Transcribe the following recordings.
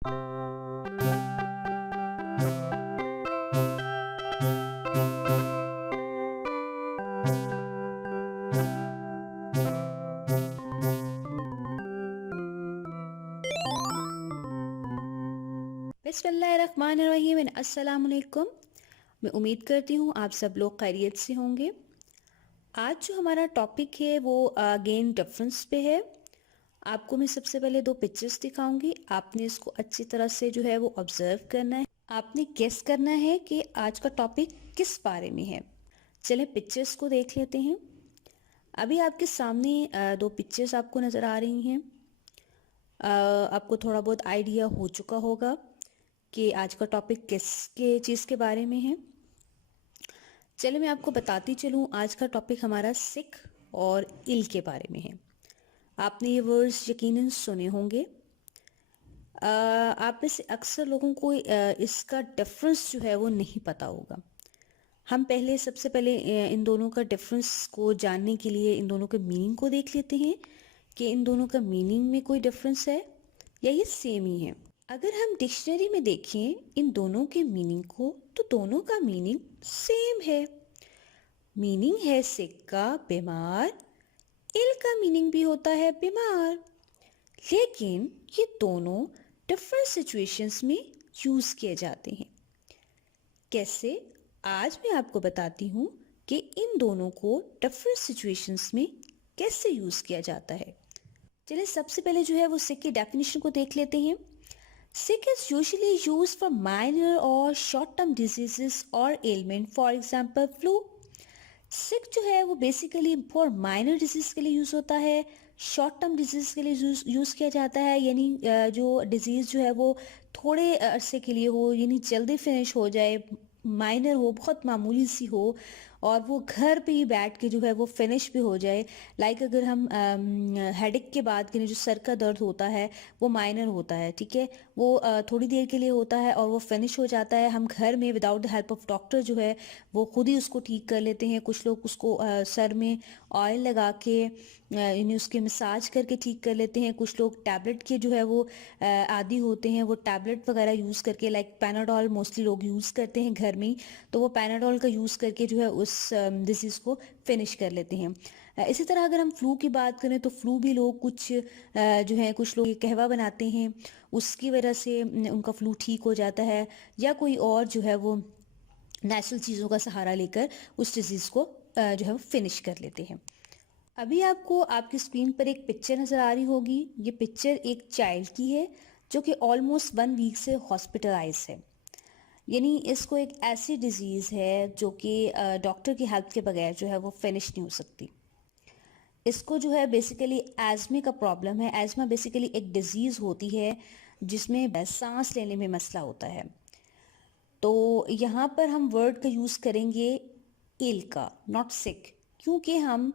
बिस्मिल्लाहिर्रहमानिर्रहीम। अस्सलाम वालेकुम। मैं उम्मीद करती हूँ आप सब लोग खैरियत से होंगे। आज जो हमारा टॉपिक है वो अगेन डिफरेंस पे है। आपको मैं सबसे पहले दो पिक्चर्स दिखाऊंगी। आपने इसको अच्छी तरह से जो है वो ऑब्जर्व करना है। आपने गेस करना है कि आज का टॉपिक किस बारे में है। चलें पिक्चर्स को देख लेते हैं। अभी आपके सामने दो पिक्चर्स आपको नज़र आ रही हैं। आपको थोड़ा बहुत आइडिया हो चुका होगा कि आज का टॉपिक किसके चीज़ के बारे में है। चलिए मैं आपको बताती चलूँ, आज का टॉपिक हमारा सिक और इल के बारे में है। आपने ये वर्ड्स यकीनन सुने होंगे। आप में से अक्सर लोगों को इसका डिफरेंस जो है वो नहीं पता होगा। हम पहले सबसे पहले इन दोनों का डिफरेंस को जानने के लिए इन दोनों के मीनिंग को देख लेते हैं कि इन दोनों का मीनिंग में कोई डिफरेंस है या ये सेम ही है। अगर हम डिक्शनरी में देखें इन दोनों के मीनिंग को तो दोनों का मीनिंग सेम है। मीनिंग है सिक का बीमार, इल का मीनिंग भी होता है बीमार, लेकिन ये दोनों डिफरेंट सिचुएशंस में यूज़ किए जाते हैं। कैसे? आज मैं आपको बताती हूँ कि इन दोनों को डिफरेंट सिचुएशंस में कैसे यूज़ किया जाता है। चलिए सबसे पहले जो है वो सिक की डेफिनेशन को देख लेते हैं। Sick is usually used for minor or short-term diseases or ailment. For example, flu. Sick जो है वो बेसिकली फॉर माइनर डिजीज के लिए यूज़ होता है, शॉर्ट टर्म डिजीज के लिए यूज़ किया जाता है। यानी जो डिजीज़ जो है वो थोड़े अरसे के लिए हो, यानी जल्दी फिनिश हो जाए, माइनर हो, बहुत मामूली सी हो और वो घर पे ही बैठ के जो है वो फिनिश भी हो जाए। लाइक अगर हम हेडेक के बाद के जो सर का दर्द होता है वो माइनर होता है, ठीक है, वो थोड़ी देर के लिए होता है और वो फिनिश हो जाता है। हम घर में without the help of doctor जो है वो खुद ही उसको ठीक कर लेते हैं। कुछ लोग उसको सर में ऑयल लगा के यानी उसके मसाज करके ठीक कर लेते हैं। कुछ लोग टैबलेट के जो है वो आदी होते हैं, वो टैबलेट वगैरह यूज़ करके, लाइक पैनाडोल मोस्टली लोग यूज़ करते हैं घर में ही, तो वो पैनाडोल का यूज़ करके जो है उस डिजीज़ को फिनिश कर लेते हैं। इसी तरह अगर हम फ्लू की बात करें तो फ्लू भी लोग कुछ जो है कुछ लोग ये कहवा बनाते हैं, उसकी वजह से उनका फ्लू ठीक हो जाता है, या कोई और जो है वो नेचुरल चीज़ों का सहारा लेकर उस डिजीज़ को जो है वो फिनिश कर लेते हैं। अभी आपको आपकी स्क्रीन पर एक पिक्चर नज़र आ रही होगी। ये पिक्चर एक चाइल्ड की है जो कि ऑलमोस्ट 1 वीक से हॉस्पिटलाइज है। यानी इसको एक ऐसी डिज़ीज़ है जो कि डॉक्टर की हेल्प के बगैर जो है वो फिनिश नहीं हो सकती। इसको जो है बेसिकली एज़मे का प्रॉब्लम है। एज़मा बेसिकली एक डिज़ीज़ होती है जिसमें सांस लेने में मसला होता है। तो यहाँ पर हम वर्ड का यूज़ करेंगे इल का, नॉट सिक, क्योंकि हम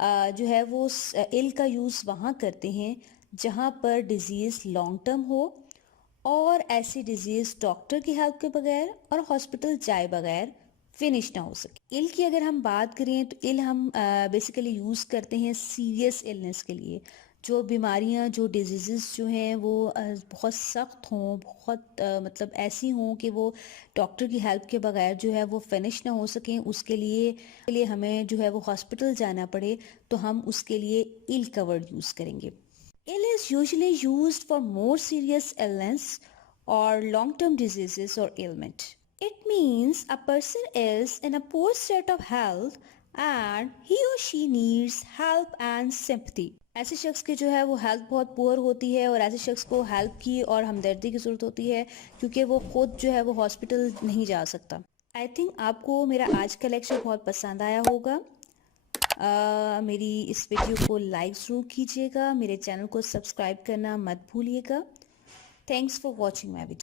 जो है वो इल का यूज़ वहाँ करते हैं जहाँ पर डिज़ीज़ लॉन्ग टर्म हो और ऐसी डिज़ीज़ डॉक्टर की हेल्प के बगैर और हॉस्पिटल जाए बगैर फिनिश ना हो सके। इल की अगर हम बात करें तो इल हम बेसिकली यूज़ करते हैं सीरियस इलनेस के लिए। जो बीमारियां, जो डिजीज़ जो हैं वो बहुत सख्त हों, बहुत मतलब ऐसी हों कि वो डॉक्टर की हेल्प के बगैर जो है वो फिनिश ना हो सकें, उसके लिए हमें जो है वो हॉस्पिटल जाना पड़े, तो हम उसके लिए इल का वर्ड यूज़ करेंगे। Ill is usually used for more serious illness or long-term diseases or ailment. It means a person is in a poor state of health and he or she needs help and sympathy. ऐसे शख्स की जो है वो health बहुत poor होती है और ऐसे शख्स को हेल्प की और हमदर्दी की ज़रूरत होती है क्योंकि वो खुद जो है वो हॉस्पिटल नहीं जा सकता। आई थिंक आपको मेरा आज का लेक्चर बहुत पसंद आया होगा। मेरी इस वीडियो को लाइक ज़रूर कीजिएगा, मेरे चैनल को सब्सक्राइब करना मत भूलिएगा। Thanks for watching my video.